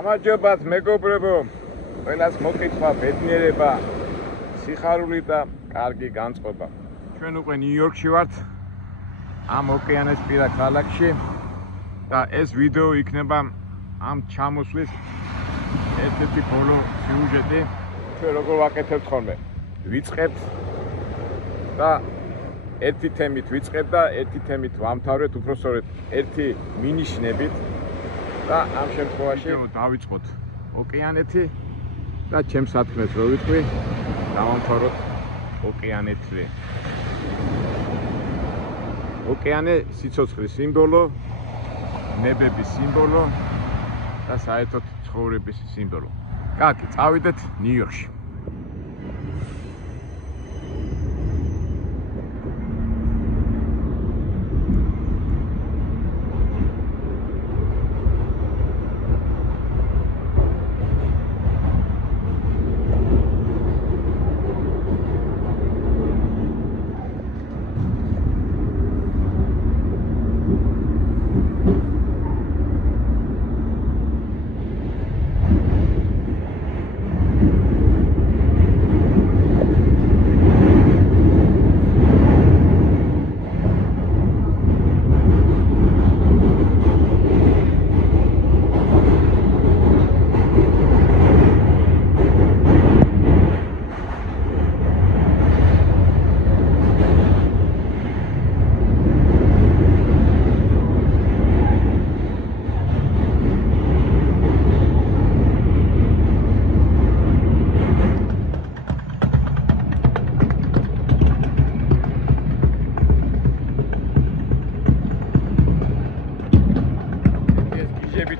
გამარჯობათ მეგობრებო, ყველას მოკითხვა, ბედნიერება, სიხარული და კარგი განწყობა. ჩვენ უკვე ნიუ-იორკში ვართ, ამ ოკეანესპირა ქალაქში და ეს ვიდეო იქნება ამ ჩამოსვლის ერთ-ერთი ბოლო სიუჟეტი. ჩვენ როგორ ვაკეთებთ ხოლმე? ვიწყებთ და ერთი თემით ვიწყებ და ერთი თემით ვამთავრეთ, უпростоრეთ ერთი მინიშნებით. და ამ შემთხვევაში დავიწყოთ ოკეანეთი და ჩემს სათქმეს რო ვიტყვი, დავამთავროთ ოკეანეთზე. ოკეანე სიცოცხლის სიმბოლო, ნებების სიმბოლო და საერთოდ ცხოვრების სიმბოლო. კარგი, წავიდეთ ნიუ-იორკში.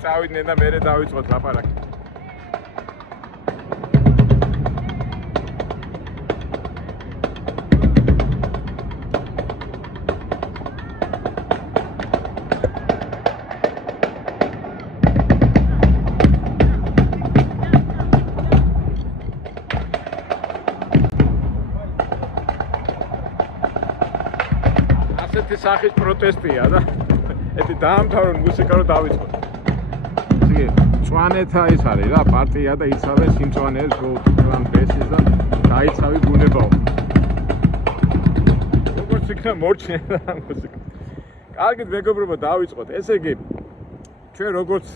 წავიდნენ და მერე დავიწყოთ ლაპარაკი. ასეთი სახის პროტესტია და ეთი დაამთავრონ მუსიკა რომ დავიწყოთ. მწვანეთა ის არის რა, პარტია და იცავენ სიმწვანეებს გოლდ ბესის და დაიცავი ბუნებაო. როგორც იქნა მორჩენა მუსიკა. კარგით მეგობრებო, დავიწყოთ. ესე იგი, ჩვენ როგორც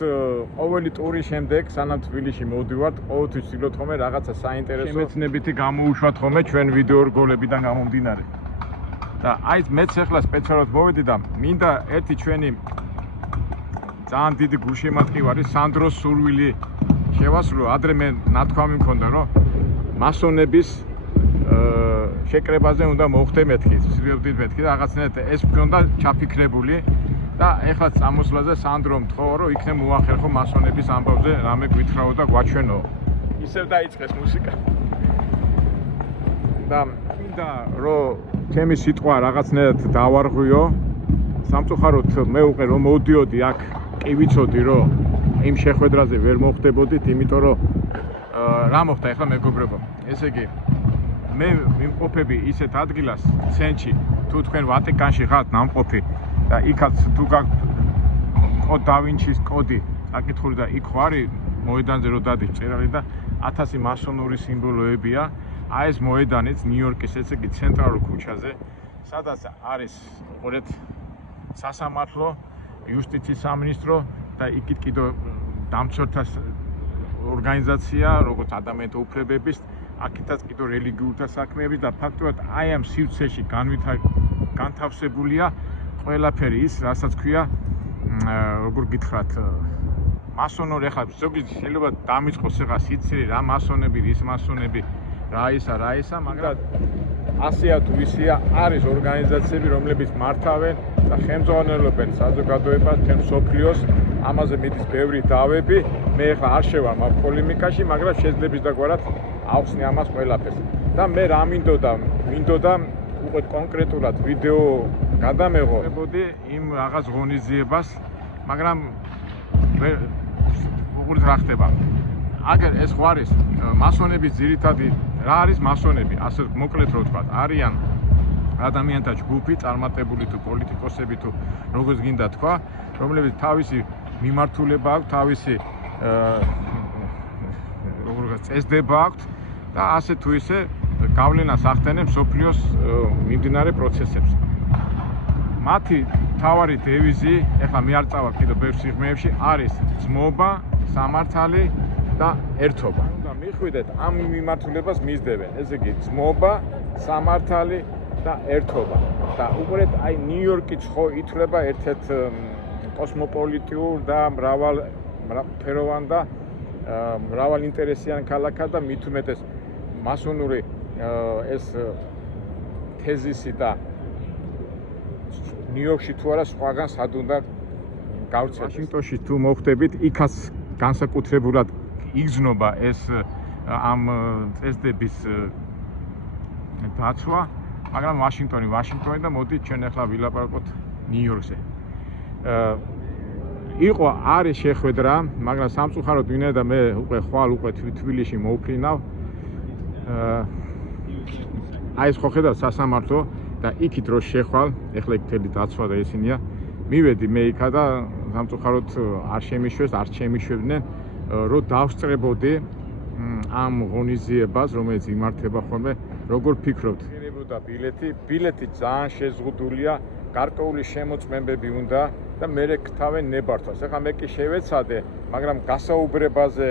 ყოველი ტურის შემდეგ, სანამ თბილისში მოვდივართ, ყოველთვის ვცდილობთ ხოლმე რაღაცა საინტერესო შემეცნებითი გამოუშვათ ხოლმე ჩვენ ვიდეო რგოლებიდან გამომდინარე. და აი მეც ახლა სპეციალურად მოვედი და მინდა ერთი ჩვენი ძალიან დიდი გულშემატკივარი სანდროს სურვილი შევასრულო. ადრე მე ნათქვამი მქონდა რომ მასონების შეკრებაზე უნდა მოხდე მეთქი, ვცდილობდით მეთქი და რაღაცნაირად ეს მქონდა ჩაფიქრებული და ეხლა წამოსვლაზე სანდრომ თხოვა რომ იქნებ მოახერხო მასონების ამბავზე რამე გვითხრაო და გვაჩვენო. ისევ დაიწყეს მუსიკა. და მინდა რომ ჩემი სიტყვა რაღაცნაირად დავარღვიო. სამწუხაროდ მე უკვე რომ მოვდიოდი აქ კი ვიცოდი რომ იმ შეხვედრაზე ვერ მოხდებოდით, იმიტომ რომ რა მოხდა ახლა მეგობრებო. ესე იგი მე მიმყოფები ისეთ ადგილას ცენტრში, თუ თქვენ ვატიკანში ხართ ნამყოფი და იქაც თუ გაქვთ კოდ დავინჩის კოდი აკითხული და იქ ხარი მოედანზე რო დადის წერალი და 1000 მასონური სიმბოლოებია. აი ეს მოედანიც ნიუ-იორკის ესე იგი ცენტრალურ ქუჩაზე, სადაც არის ყურეთ სასამართლო, იუსტიციის სამინისტრო და იქით კიდევ დამცველთა ორგანიზაცია, როგორც ადამიანთა უფლებების, აქეთაც კიდევ რელიგიურთა საქმეების და ფაქტობრივად აი ამ სივრცეში განთავსებულია ყველაფერი ის, რასაც ქვია, როგორ გითხრათ, მასონური. ახლა ზოგი შეიძლება დამიწყოს ახლა სიცილი რა მასონები, რის მასონები, რა ისა, მაგრამ ასეა თუ ისეა არის ორგანიზაციები, რომლებიც მართავენ და ხელმძღვანელობენ საზოგადოებას, თემ სოფლიოს, ამაზე მიდის ბევრი დავები. მე ახლა არ შევარ ამ პოლემიკაში, მაგრამ შეძლებს დაგვარად ავხსნი ამას ყველაფერს. და მე რა მინდოდა უკვე კონკრეტულად ვიდეო გადამეღო იმ რაღაც ღონისძიებას, მაგრამ უყურეთ რა ხდება. აგერ ეს ხო არის მასონების ძირითადი რა არის მასონები? ასე მოკლედ რო ვთქვა, არიან ადამიანთა ჯგუფი, წარმატებული თუ პოლიტიკოსები თუ როგორც გინდა თქვა, რომლებიც თავისი მიმართულება აქვს, თავისი წესდება აქვთ და ასე თუ ისე გავლენას ახდენენ მსოფლიოს მიმდინარე პროცესებს. მათი მთავარი დევიზი, ეხლა მე არ წავალ კიდევ ბევრ სიღრმეებში, არის ძმობა, სამართალი და ერთობა. უნდა მიხვიდეთ, ამ მიმართულებას მისდევენ. ესე იგი, ძმობა, სამართალი და ერთობა. და უყურეთ, აი ნიუ-იორკიც ხო ითვლება ერთ-ერთ კოსმოპოლიტიურ და მრავალფეროვან და მრავალინტერესიან ქალაქად და მით უმეტეს მასონური ეს თეზისი და ნიუ-იორკში თუ არა სხვაგან სად უნდა გავრცელდეს. ვაშინგტონში თუ მოხვდებით, იქაც განსაკუთრებულად იგრძნობა ეს ამ წესდების დაცვა, მაგრამ ვაშინგტონი და მოდით ჩვენ ახლა ვილაპარაკოთ ნიუ-იორკზე. არის შეხვედრა, მაგრამ სამწუხაროდ ვინაიდან მე უკვე თბილისში მოვფრინავ. აი ეს ხო ხედავთ სასამართლო და იქით რო შეხვალ, ეხლა იქ მთელი დაცვა და ესენია. მივედი მე იქა და სამწუხაროდ არ შემიშვებდნენ, რომ დავსწრებოდი ამ ღონისძიებას, რომელიც იმართება ხოლმე. როგორ ფიქრობთ? შეიძლება ბილეთი ძალიან შეზღუდულია, გარკვეული შემოწმებები უნდა და მე გთავენ ნებართვას. ეხლა მე კი შევეცადე, მაგრამ გასაუბრებაზე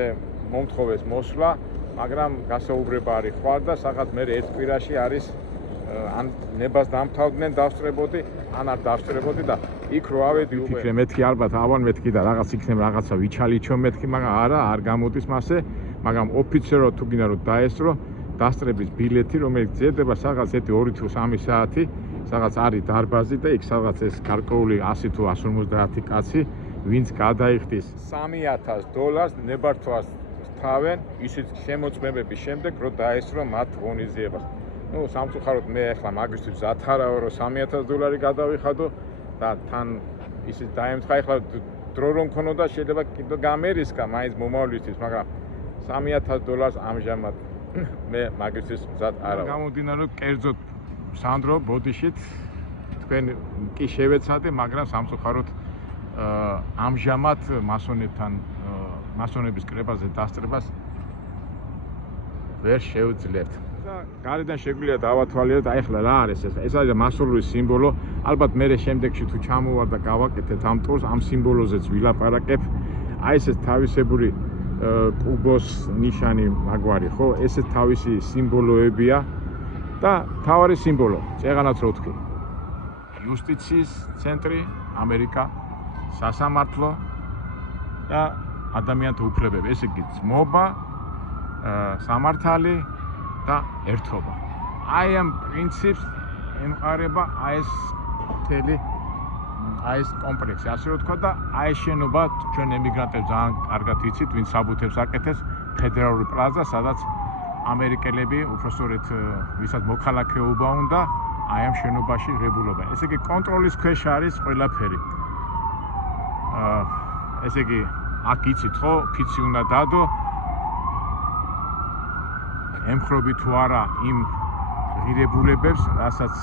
მომთხოვეს მოსვლა, მაგრამ გასაუბრება არ იხვალ და რაღაც მე ერთ კვირაში არის ან ნებას დამთავრდნენ დავსწრებოდი, ან არ დავსწრებოდი და იქ რო ავედი უკვე მეთქი ალბათ ავალ მეთქი და რაღაც იქნება რაღაცა ვიჩალიჩო მეთქი, მაგრამ არ გამოდის მასე, მაგრამ ოფიცერად თუ გინდა რომ დაესწრო დასწრების ბილეთი, რომელიც ძირდება რაღაც 2 თუ 3 საათი, რაღაც არის დარბაზი და იქ რაღაც ეს გარკვეული 100 თუ 150 კაცი, ვინც გადაიხდის $3000 ნებართვას თავენ, ისიც შემოწმებების შემდეგ, რომ დაესწრო მათ ღონისძიებას. სამწუხაროდ მე ახლა მაგისთვის მზად არავ რომ $3000 გადავიხადო და თან ისიც დაემთხა, ახლა დრო რომ მქონოდა შეიძლება კიდე გამერისკა მაინც მომავლისთვის, მაგრამ $3000 ამჟამად მე მაგისთვის მზად არავ. გამომდინარე, კერძოდ სანდრო ბოდიშით თქვენ კი შევეცადე, მაგრამ სამწუხაროდ ამჟამად მასონების კრებაზე დასწრებას ვერ შევძლებთ. და გარედან შეგვიძლია დავათვალიეროთ, აი ახლა რა არის ეს? ეს არის მასონური სიმბოლო. ალბათ მე შემდეგში თუ ჩამოვარ და გავაკეთეთ ამ ტურს, ამ სიმბოლოზეც ვილაპარაკებ. აი ეს თავისებური კუბოს ნიშანი მაგვარი, ხო? ესეც თავისი სიმბოლოებია და თავარი სიმბოლო, წეღანაც რო ვთქვი. იუსტიციის ცენტრი, ამერიკა, სასამართლო და ადამიანთა უფლებები, ესე იგი ძმობა, სამართალი და ერთობა. აი ამ პრინციპს ემყარება აი ეს კომპლექსი, ასე რომ თქვა და აი ეს შენობა ჩვენ ემიგრანტებს ძალიან კარგად იცით, ვინც საბუთებს აკეთებს, ფედერალური პლაზა, სადაც ამერიკელები, უпроსტორეთ ვისაც მოქალაქეობა უნდა, აი ამ შენობაში ღებულობენ. ესე იგი კონტროლის ქვეშ არის ყველაფერი. ესე იგი აქ იცით ხო, ფიცი უნდა დადო, ემხრობი თუ არა იმ ღირებულებებს, რასაც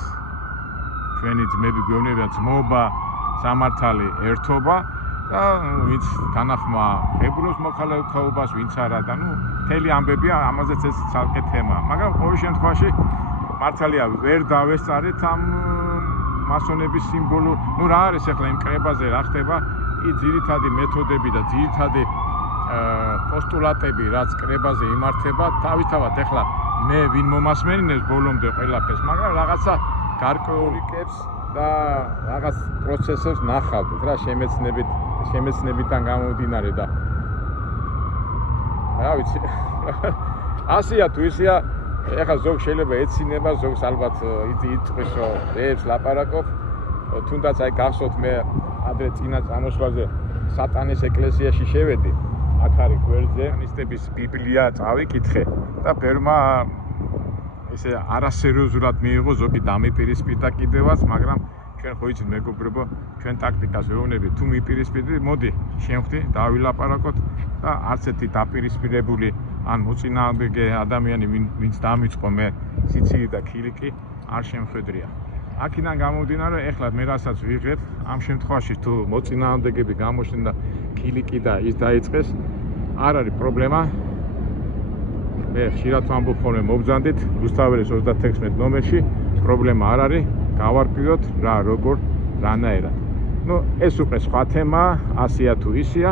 ჩვენი ძმები გვეუბნებიან, ძმობა, სამართალი, ერთობა და ვინც თანახმა ღებულობს მოქალაქეობას, ვინც არა და მთელი ამბებია, ამაზეც ეს ცალკე თემაა. მაგრამ ყოველ შემთხვევაში მართალია ვერ დავესწარეთ ამ მასონების სიმბოლო. რა არის ახლა იმ კრებაზე რა ხდება? ძირითადი მეთოდები და ძირითადი პოსტულატები, რაც კრებაზე იმართება, თავისთავად ახლა მე ვინ მომასმენინებს ბოლომდე ყველაფერს, მაგრამ რაღაცა გარკვეული კებს და რაღაც პროცესებს ნახავთ რა შემეცნებიდან გამომდინარე და რა ვიცი ასია თუ ისეა, ეხლა ზოგ შეიძლება ეცინება, ზოგს ალბათ იწვის რომ რეებს ლაპარაკობ, თუნდაც აი გახსოვთ მე ადრე წინა წამოსვლაზე სატანის ეკლესიაში შევედი, აქ არის გვერდზე ქრისტიანების ბიბლია წავიკითხე და ბერმა ესე არასერიოზულად მიიღო, ზოგი დამიპირისპირდა კიდევაც, მაგრამ ჩვენ ხო იცით მეგობრებო, ჩვენ ტაქტიკას ვეუბნებით, თუ მიპირისპირდი, მოდი შევხვდი, დავილაპარაკოთ და არც ერთი დაპირისპირებული ან მოწინააღმდეგე ადამიანი, ვინც დამიწყო მე სიცილი და ქილიკი არ შემხედრია. აქედან გამომდინარე, ეხლა მე რასაც ვიღებ, ამ შემთხვევაში თუ მოწინააღმდეგები გამოჩნდნენ და ქილიკი და ის დაიწყეს, არ არის პრობლემა. მე ხშირად ვამბობ ხოლმე მობრძანდით რუსთაველის 36 ნომერში, პრობლემა არ არის, გავარკვიოთ რა როგორ რანაირად. ნუ ეს უკვე სხვა თემაა, ასია თუ ისია.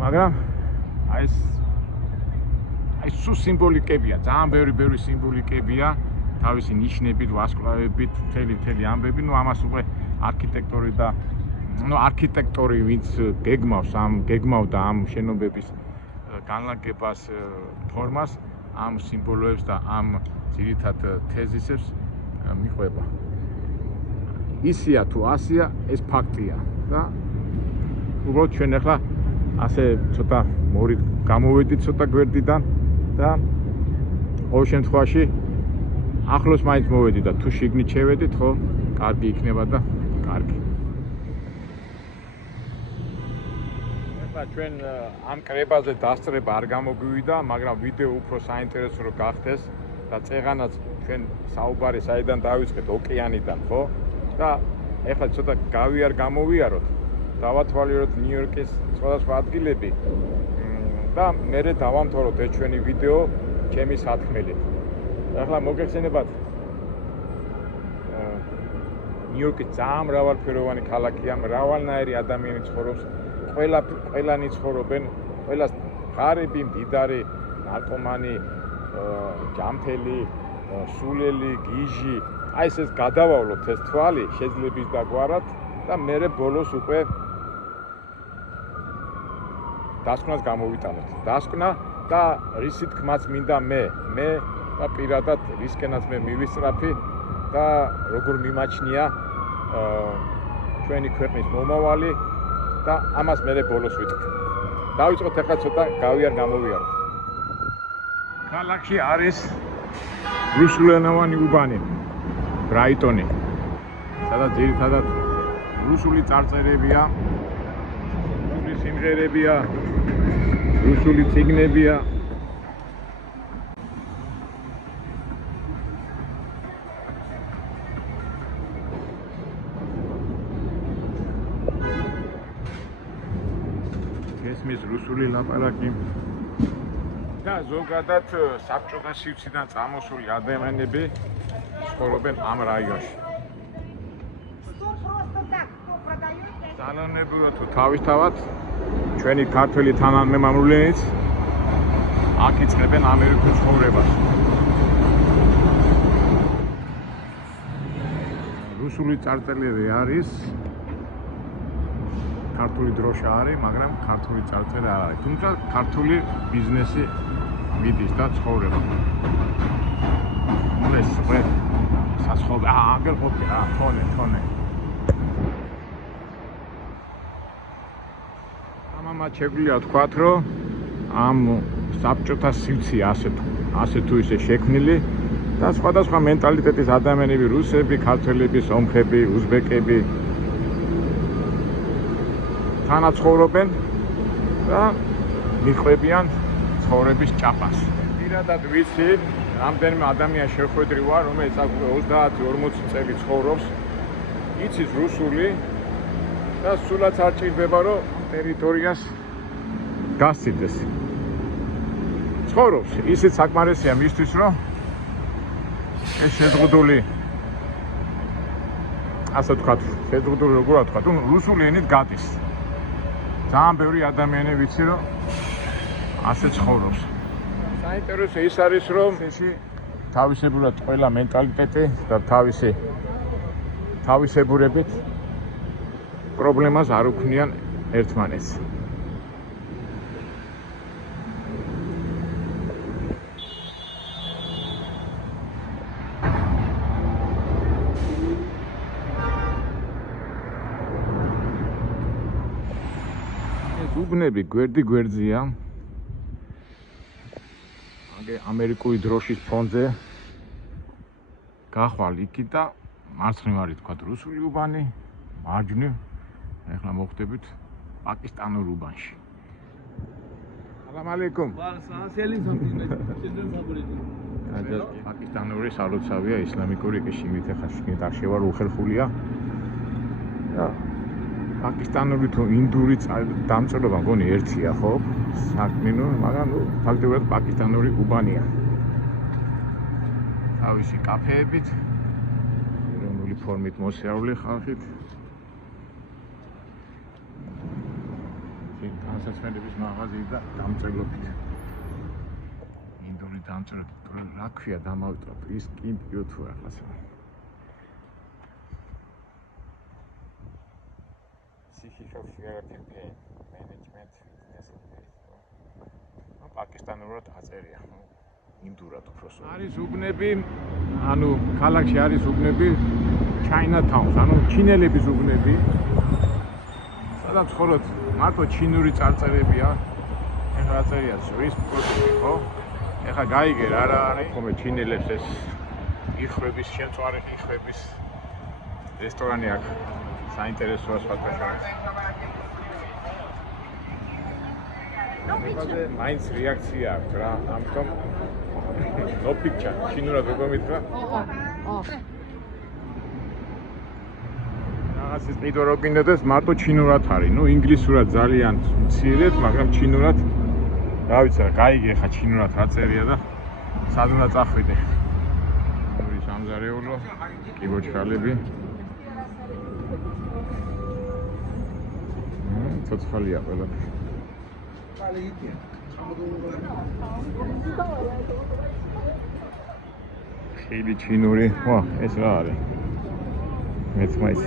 მაგრამ აი სულ სიმბოლიკებია, ძალიან ბევრი სიმბოლიკებია, თავისი ნიშნებით, ვარსკვლავებით, მთელი ამბები, ნუ ამას უკვე არქიტექტორი და არქიტექტორი ვინც გეგმავდა ამ შენობების განლაგებას, ფორმას, ამ სიმბოლოებს და ამ ძირითად თეზისებს მიყვება. ისია თუ ასია, ეს ფაქტია და უბრალოდ ჩვენ ახლა ასე ცოტა მორით გამოვედით ცოტა გვერდიდან და ყოველ შემთხვევაში ახლოს მაინც მოვედით და თუ შიგნით შევედით, ხო, კარგი იქნება და კარგი. ეხლა ჩვენ ამ კრებაზე დასწრება არ გამოგვივიდა, მაგრამ ვიდეო უფრო საინტერესო რო გახდეს და წეღანაც ჩვენ საუბარი საიდან დავიწყეთ, ოკეანიდან, ხო? და ეხლა ცოტა გავიარ გამოვიაროთ, დავათვალიეროთ ნიუ-იორკის სხვადასხვა ადგილები და მერე დავამთავროთ ეს ჩვენი ვიდეო ჩემი სათქმელით. ეხლა მოგეხსენებათ ნიუ-იორკი ძალიან მრავალფეროვანი ქალაქია, მრავალნაირი ადამიანი ცხოვრობს, ყველანი ცხოვრობენ, ყველას ღარიბი, მდიდარი, ნარკომანი, ჯამთელი, სულელი, გიჟი, აი ეს გადავავლოთ ეს თვალი შეძლების დაგვარად და მერე ბოლოს უკვე დასკვნას გამოვიტანოთ. დასკვნა და რისი თქმაც მინდა მე და პირადად რისკენაც მე მივისწრაფი და როგორ მიმაჩნია ჩვენი ქვეყნის მომავალი და ამას მერე ბოლოს ვიტყვი. დავიწყოთ ახლა ცოტა გამოვიაროთ. ქალაქში არის რუსულენოვანი უბანი, ბრაიტონი, სადაც ძირითადად რუსული წარწერებია, რუსული სიმღერებია, რუსული წიგნებია. ესმის რუსული ლაპარაკი და ზოგადად საბჭოთა სივრციდან წამოსული ადამიანები ცხოვრობენ ამ რაიონში. ძალიანებურად თუ თავისთავად ჩვენი ქართველი თანამემამულეებიც აქ იწყებენ ამერიკულ ცხოვრებას. რუსული წარწერები არის, ქართული დროშა არის, მაგრამ ქართული წარწერა არ არის. თუმცა ქართული ბიზნესი მიდის და ცხოვრება. ეს ყველა სასხობ აგერ ყოფი თონე. ამათ შეგვიძლია ვთქვათ, რომ ამ საბჭოთა სივრცე ასე თუ ისე შექმნილი და სხვადასხვა მენტალიტეტის ადამიანები, რუსები, ქართველები, სომხები, უზბეკები თანაცხოვრობენ და მიყვებიან ცხოვრების ჭაპას. პირადად ვიცი, რამდენიმე ადამიანს შეხვედრი ვარ, რომელიც აქ 30-40 წელი ცხოვრობს, იცის რუსული და სულაც არ ჭირდება, რომ ტერიტორიას გასცილდეს. ცხოვრობს, ისიც საკმარისია მისთვის, რომ ეს შეზღუდული, ასე ვთქვათ, შეზღუდული როგორ ვთქვათ, რუსული ენით გადის. ძალიან ბევრი ადამიანი ვიცი, რომ ასე ცხოვრობს. საინტერესო ის არის, რომ ესე თავისებურად ყველა მენტალიტეტი და თავისებურებით პრობლემას არ უქმნიან ერთმანეთს. უბნები გვერდი გვერდზია. ამერიკული დროშის ფონზე გახვალ იქით და მარცხნივ თქვა რუსული უბანი, მარჯვნივ ეხლა მოხვდებით პაკისტანურ უბანში. სალამ ალეიკუმ. პაკისტანური სალოცავია ისლამიკური კიშიმით, ეხლა შიგნით არ შევარ უხერხულია. პაკისტანური თუ ინდური დამწერლობა მგონი ერთია, ხო? საქმე, მაგრამ ფაქტობრივად პაკისტანური უბანია. თავისი კაფეებით, ეროვნული ფორმით მოსწავლე ხალხით. განსაცმელების მაღაზიით და დამწერლობით. ინდური დამწერლობა, რა ქვია დამავიწყოთ, ის კიმპიო თუ ახლა. Psychical campaign management პაკისტანურად აწერია. ინდურად უბრალოდ. არის უბნები, ანუ ქალაქში არის უბნები Chinatown, ანუ ჩინელების უბნები. სადაც ხოლოდ მარტო ჩინური წარწერებია. ეხლა აწერია ზღვის პროდუქტი, ხო? ეხლა გაიგე რა არის, ხომე ჩინელებს ეს იხრების, შემწვარი იხრების რესტორანი აქვს. საინტერესოა სხვადასხვა. მაინც რეაქცია აქვს რა, ამიტომ no picture, ჩინურად როგორ მითხრა? რაღაცის ყიდვა რო გინდოდეს, მარტო ჩინურად არის. ნუ ინგლისურად ძალიან მცირედ, მაგრამ ჩინურად რა ვიცი, გაიგე ხა ჩინურად რა წერია და სად უნდა წახვიდე. ნუ სამზარეულო, კიბოჩხალები. ცოცხალია ყველაფერი. ხილი ჩინური, ვა, ეს რა არის? მეც მაინც.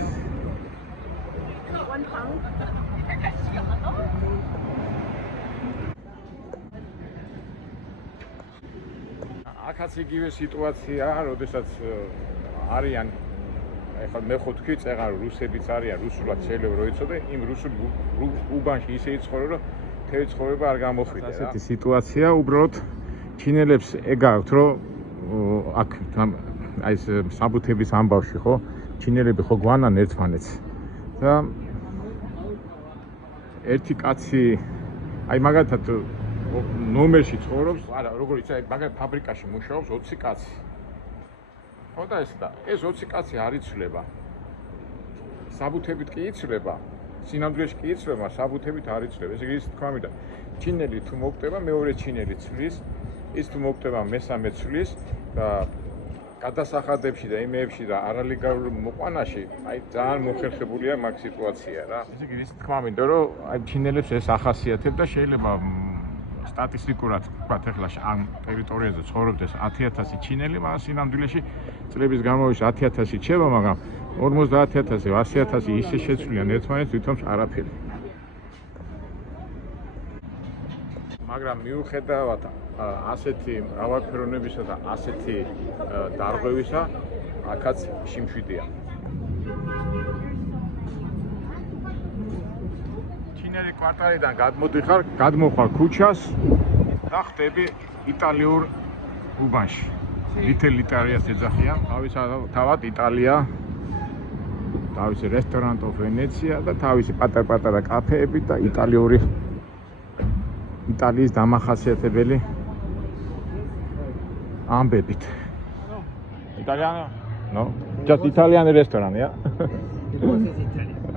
აქაც იგივე სიტუაცია, როდესაც არიან ეხლა მე ხო თქვი წეღარ რუსებიც არიან, რუსულად შეიძლება რომ იცოდე, იმ რუსულ უბანში ისე იცხოვრე, რომ თევი ცხოვრება არ გამოხვიდე რა. ასეთი სიტუაცია, უბრალოდ ჩინელებს ეგაქვთ, რომ აქ აი ეს საბუთების ამბავში, ხო? ჩინელები ხო გვანან ერთმანეთს. და ერთი კაცი აი მაგათად ნომერში ცხოვრობს, არა, როგორ იცი, აი მაგათ ფაბრიკაში მუშაობს 20 კაცი. ხო და ეს 20 კაცი არ იცვლება. საბუთებით კი იცვლება, სინამდვილეში კი იცვლება, საბუთებით არ იცვლება. ესე იგი, თქვა მინდა, ჩინელი თუ მოგტება, მეორე ჩინელი ცვლის, ის თუ მოგტება, მესამე ცვლის და გადასახადებში და იმეებში და არალეგალურ მოყვანაში, აი ძალიან მოხერხებულია მაგ სიტუაცია რა. ესე იგი, თქვა მინდა, რომ აი ჩინელებს ეს ახასიათებ და შეიძლება სტატისტიკურად ვთქვათ, ეხლა ამ ტერიტორიაზე ცხოვრობდეს 10,000 ჩინელი, მაგრამ სინამდვილეში წლების განმავლობაში 10,000 რჩება, მაგრამ 50,000, 100,000 ისე შეცვლიან ერთმანეთს, თვითონ არაფერი. მაგრამ მიუხედავად ასეთი მრავალფეროვნებისა და ასეთი დარღვევისა, აქაც შიმშვიდეა. ჩინელი კვარტალიდან გადმოხარ ქუჩას და ხდები იტალიურ უბანში. Little Italia's ეძახიან, თავად იტალია, თავისი რესტორანტო ვენეცია და თავისი პატარ-პატარა კაფეები და იტალიის დამახასიათებელი ამბებით. Italiano? No? Just Italian restaurant, yeah?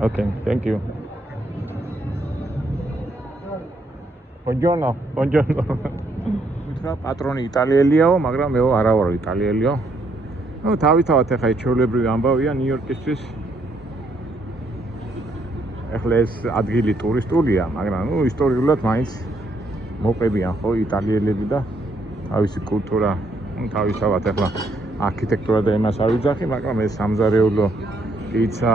Okay, thank you. Buongiorno, buongiorno. Patroni იტალიელიაო, მაგრამ მე არა ვარ იტალიელიო. ნუ თავისთავად ახლა ჩვეულებრივი ამბავია ნიუ-იორკისთვის. ახლა ეს ადგილი ტურისტულია, მაგრამ ნუ ისტორიულად მაინც მოყვებიან ხო იტალიელები და თავისი კულტურა, ნუ თავისთავად ახლა არქიტექტურა და იმას არ ვიძახი, მაგრამ ეს სამზარეულო პიცა,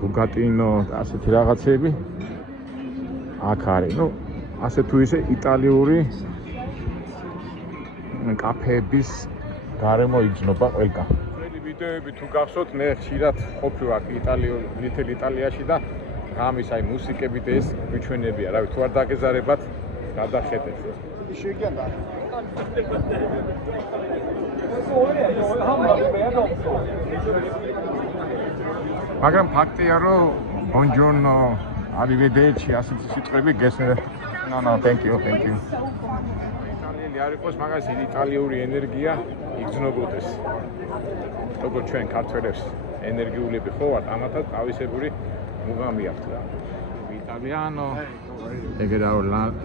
ბუგატინო და ასეთი რაღაცები აქ არის. ნუ ასე თუ ისე იტალიური კაფეების გარემო იგრძნობა ყველგან. ძველი ვიდეოები თუ გახსოვთ, მე ხშირად ყოფილი ვარ Little Italia-ში და ღამის აი მუსიკები და ეს მიჩვენებია, რავი, თუ არ დაგეზარებათ, გადახედეთ. შეგიანდა. მაგრამ ფაქტია, რომ buongiorno, arrivederci, ასეთი სიტყვები გესმენთ. No, thank you. არ იყოს მაგას იტალიური ენერგია იგრძნობოდეს. როგორც ჩვენ ქართველებს ენერგიულები ხო ვართ, ამათაც თავისებური მუღამი აქვს რა. იტალიანო, ეგრეო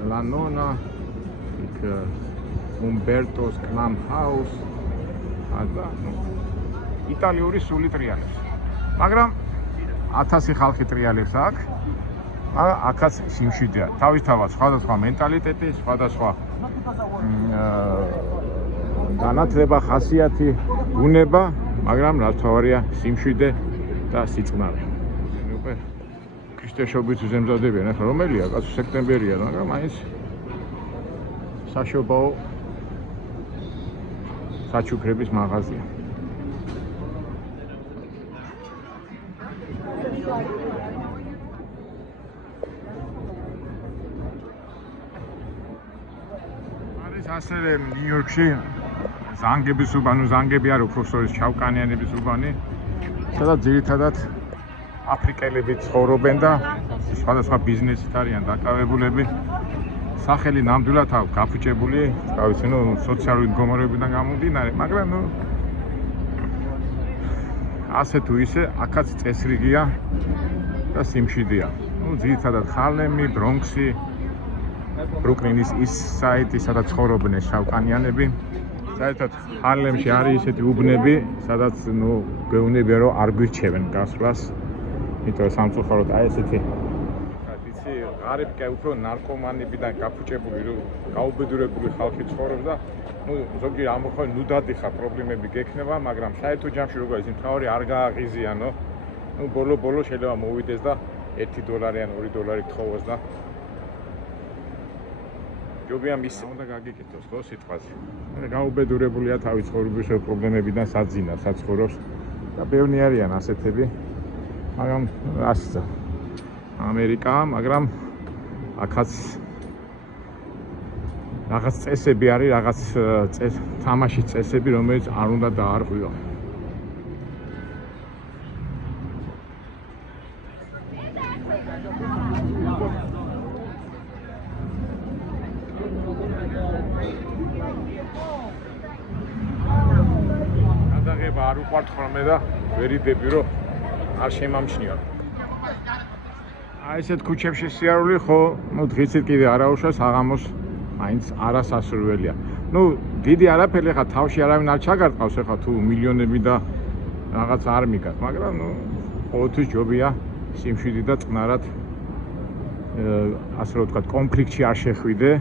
La Nonna, იქ Umberto's Clam House. და იტალიური სული ტრიალებს. მაგრამ 1000 ხალხი ტრიალებს აქ. მაგრამ აქაც სიმშვიდეა. თავისთავად სხვადასხვა მენტალიტეტი, სხვადასხვა განათლება, ხასიათი, ბუნება, მაგრამ რაც თავარია სიმშვიდე და სიწყნარე. უკვე ქრისტეშობით უზემზადებიან, ახლა რომელია? კაცო სექტემბერია, მაგრამ მაინც საშობაო საჩუქრების მაღაზია. არის ასევე ნიუ-იორკში ზანგების უბანი, ზანგები არ უბრალოდ ჩავკანიანების უბანი, სადაც ძირითადად აფრიკელები ცხოვრობენ და სხვადასხვა ბიზნესით არიან დაკავებულები. სახელი ნამდვილად აქვს გაფუჭებული, გავიცი, სოციალური მდგომარეობიდან გამომდინარე, მაგრამ ასე თუ ისე აქაც წესრიგია და სიმშვიდეა. ძირითადად ჰარლემი, ბრონქსი, ბრუკლინის ის-საიდი, სადაც ცხოვრობენ შავკანიანები. საერთოდ ჰარლემში არის ისეთი უბნები, სადაც გეუბნებია, რომ არ გვირჩევენ გასვლას, იმიტომ რომ სამწუხაროდ აი ესეთი არებ კი უფრო ნარკომანებიდან გაფუჭებული, გაუბედურებული ხალხი ცხოვრობს და ზოგი ამოხო ნუდადი ხა პრობლემები გექნება, მაგრამ საერთო ჯამში როგორ ის მთავარი არ გააღიზიანო. ბოლო შეიძლება მოვიდეს და $1 ან $2 გთხოვოს და ჯობია მის უნდა გაგიკეთოს ხო სიტყვაზე. გაუბედურებულია თავის ცხოვრების პრობლემებიდან საძინა, საცხოვრობს და ბევრი არიან ასეთები. მაგრამ ასე ამერიკა, მაგრამ აქაც რაღაც წესები არის, რაღაც თამაშის წესები, რომელიც არ უნდა დაარღვიო. გადაღება არ უყვართ ხოლმე და ვერიდები, რომ არ შემამჩნიო. აი ესეთ ქუჩებში სიარული ხო, დღისით კიდე არაუშავს აღამოს მაინც არასასურველია. დიდი არაფერი ხა თავში არავინ არ ჩაგარტყავს, ხა თუ მილიონები და რაღაც არ მიგათ, მაგრამ ყოველთვის ჯობია სიმშვიდე და წნარად ასე რომ ვთქვათ, კონფლიქტში არ შეხვიდე,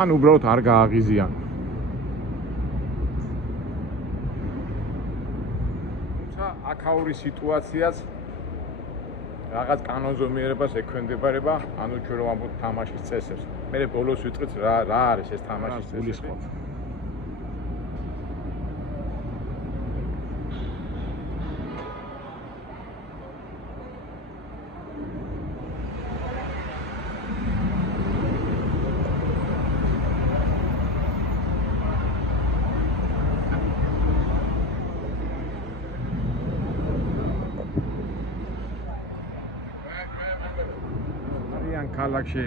ან უბრალოდ არ გააღიზიანო. თუმცა აქაური სიტუაციაც რაღაც კანონზომიერებას ექვემდებარება, ანუ ჩვენ რომ ამბობთ თამაშის წესებს. მე ბოლოს ვიტყვით რა არის ეს თამაშის წესები. ქალაქში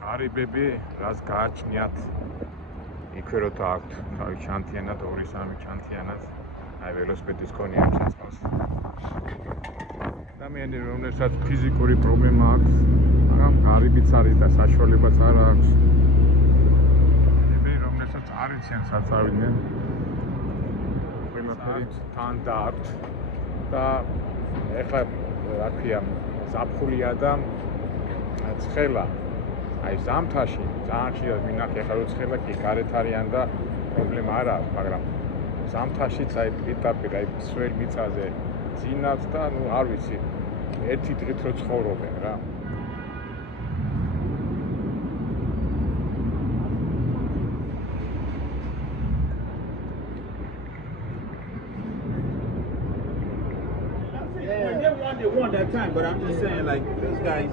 ღარიბები რაც გააჩნიათ იქვე რომ დააქვთ თავი ჩანთიანად 2-3 ჩანთიანად აი ველოსიპედის კონი ამ საწავს ადამიანები რომელსაც ფიზიკური პრობლემა აქვს მაგრამ ღარიბიც არის და საშუალებაც არ აქვს ადამიანები რომელსაც არ იციან საწავიდნენ ყველაფერი თან დააქვთ და ეხლა რა ქვია ზაფხულია და ცხელა აი ზამთარში ძალიან ხშირად მინახე ხარო ცხელა კი გარეთ არიან და პრობლემა არ აქვს მაგრამ ზამთარშიც აი პირდაპირ აი სველ მიწაზე ძინავს და არ ვიცი ერთი დღით რო ცხოვრობენ რა They won that time, but I'm just saying, like, those guys.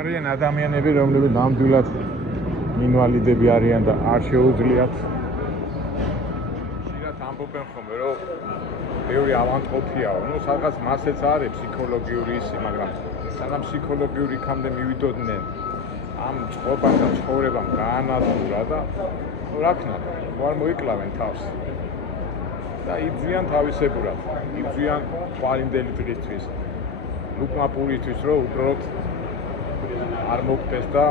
არიან ადამიანები, რომლებიც ნამდვილად ინვალიდები არიან და არ შეუძლიათ ამბობენ ხოლმე რომ ბევრი ავანტყოფიაო, ну სადღაც მასეც არის ფსიქოლოგიური ისი, მაგრამ სანამ ფსიქოლოგიური იქამდე მივიდოდნენ ამ წყობამ და ცხოვრებამ გაანადგურა და რა ქნა, არ მოიკლავენ თავს. და იბძვიან თავისებურად, იბძვიან ყვალინდელი დღისთვის, ლუკმაპურისთვის, რომ უბრალოდ არ მოგდეს და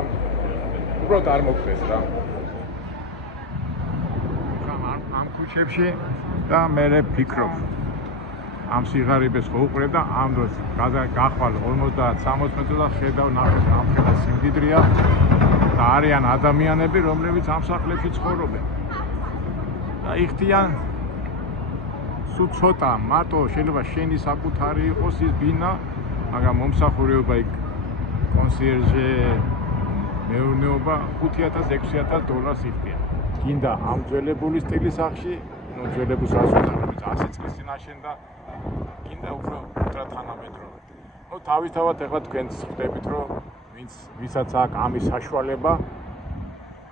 უბრალოდ არ მოგდეს რა. ამ ქუჩებში და მე ვფიქრობ ამ სიღარიბეს ხო უყურებ და ამ დროს გახვალ 50-60 მეტრზე და ხედავ ნახე ამხელა სიმდიდრეა და არიან ადამიანები, რომლებიც ამ სახლებში ცხოვრობენ. და იხდიან სულ ცოტა, მარტო შეიძლება შენი საკუთარი იყოს ის ბინა, მაგრამ მომსახურება იქ კონსიერჟე მეურნეობა 5,000-6,000 დოლარს იხდიან. გინდა ამ ძველებული სტილის სახლში, ნუ ძველებუს ასვენებს 100 წლის წინაშე და გინდა უფრო ულტრათანამედროვე. ნუ თავისთავად ეხლა თქვენც ხვდებით, რომ ვისაც აქვს ამის საშუალება,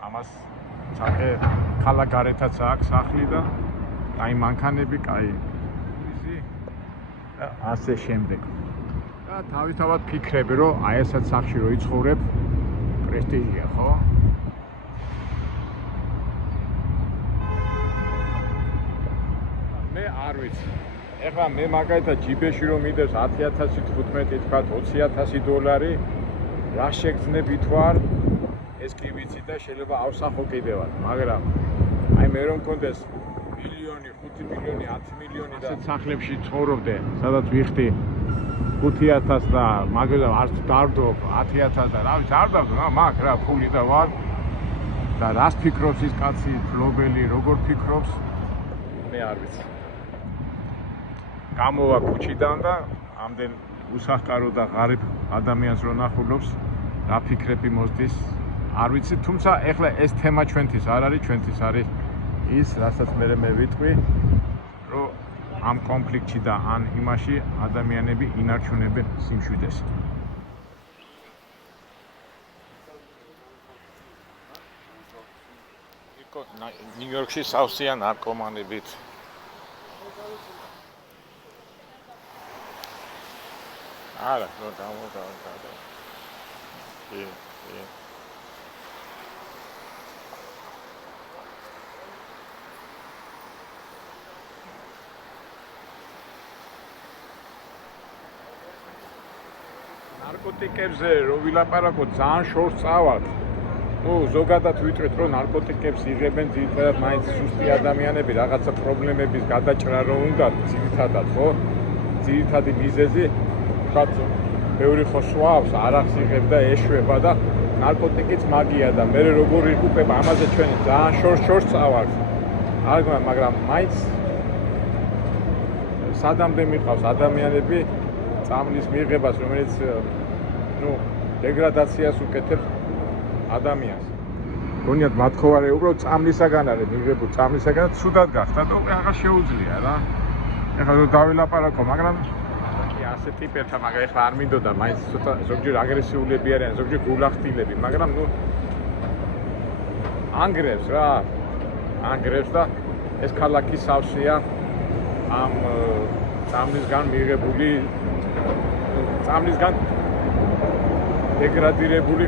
ამას ცალკე ქალაქგარეთაც აქვს სახლი და აი მანქანები, კაი ისი და ასე შემდეგ. და თავისთავად ფიქრები, რომ აი ესეც სახლში რო იცხოვრებ, პრესტიჟია, ხო? მე არ ვიცი. ეხლა მე მაგალითად ჯიბეში რომ მიდევს 10,000, 15, თქვა 20,000 დოლარი, რა შეგძნები თუ არ, ეს კი ვიცი და შეიძლება ავსახო კიდევაც, მაგრამ აი მე რომ მქონდეს მილიონი, 5 მილიონი, 10 მილიონი და სახლებში ცხოვრობდე, სადაც ვიხდი 5,000 და მაგალითად არც დარდობ 10,000 და რა ვიცი, არ დარდობ, მაგ რა ფული და ვარ და რას ფიქრობს ის კაცი, ფლობელი, როგორ ფიქრობს, მე არ ვიცი. გამოვა ქუჩიდან და ამდენ უსახკარო და ღარიბ ადამიანს რო ნახულობს, რა ფიქრები მოსდის, არ ვიცი, თუმცა ეხლა ეს თემა ჩვენთვის არ არის, ჩვენთვის არის ის, რასაც მე ვიტყვი, რომ ამ კონფლიქტში და ან იმაში ადამიანები ინარჩუნებენ სიმშვიდეს. ნიუ-იორკში სავსეა ნარკომანებით. არა, ნუ დავა. ნარკოტიკებზე რო ვილაპარაკოთ, ძალიან შორს წავალთ. ნუ ზოგადად ვიტყვით, რომ ნარკოტიკებს იღებენ ძირითადად მაინც სუსტი ადამიანები, რაღაცა პრობლემების გადაჭრა რო უნდათ, ძირითადად, ხო? ძირითადი მიზეზი, თქვათ, ბევრი ხო სვავს, არახს იღებ და ეშვება და ნარკოტიკიც მაგია და მე როგორ იღუპება, ამაზე ჩვენ ძალიან შორს წავალთ. არ გმა, მაგრამ მაინც სადამდე მიყავს ადამიანები წამლის მიღებას, რომელიც ნუ დეგრადაციას უკეთებს ადამიანს. გონიათ მათხოვარი უბრალოდ წამლისაგან არის მიღებული, წამლისაგან ცუდად გახდა და აღარ შეუძლია რა. ეხლა რო დავილაპარაკო, მაგრამ ასე ტიპებთან, მაგრამ ეხლა არ მინდოდა, მაინც ცოტა ზოგჯერ აგრესიულები არიან, ზოგჯერ გულახდილები, მაგრამ ნუ ანგრევს რა. ანგრევს და ეს ქალაქი სავსეა ამ წამლისგან მიღებული წამლისგან დეგრადირებული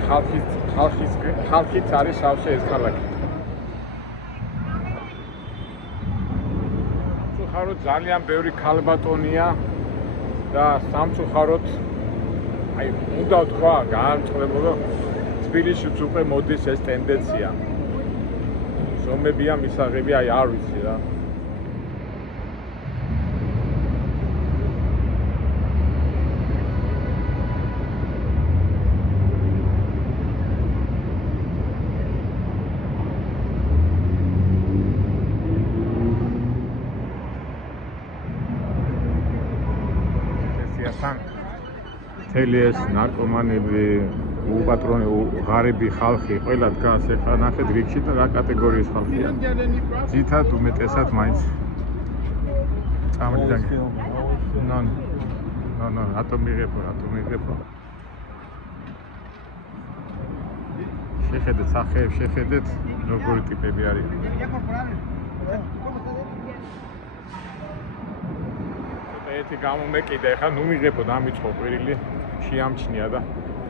ხალხით არის სავსე ეს ქალაქი. სამწუხაროდ ძალიან ბევრი ქალბატონია და სამწუხაროდ აი უნდა ვთქვა გაამწყრებო რომ თბილისშიც უკვე მოდის ეს ტენდენცია. ზომებია მისაღები, აი არ ვიცი რა. მთელი ეს ნარკომანები, უპატრონე, ღარიბი ხალხი, ყველა დგას ეხლა ნახეთ რიგში და რა კატეგორიის ხალხია. ძირითადად უმეტესად მაინც წამლიდან. ნო, რატომ მიღებო. შეხედეთ სახეებს, შეხედეთ როგორი ტიპები არიან. ერთი გამომეკიდა, ეხლა ნუ მიღებოდ ამიწყო ყვირილი, შეამჩნია და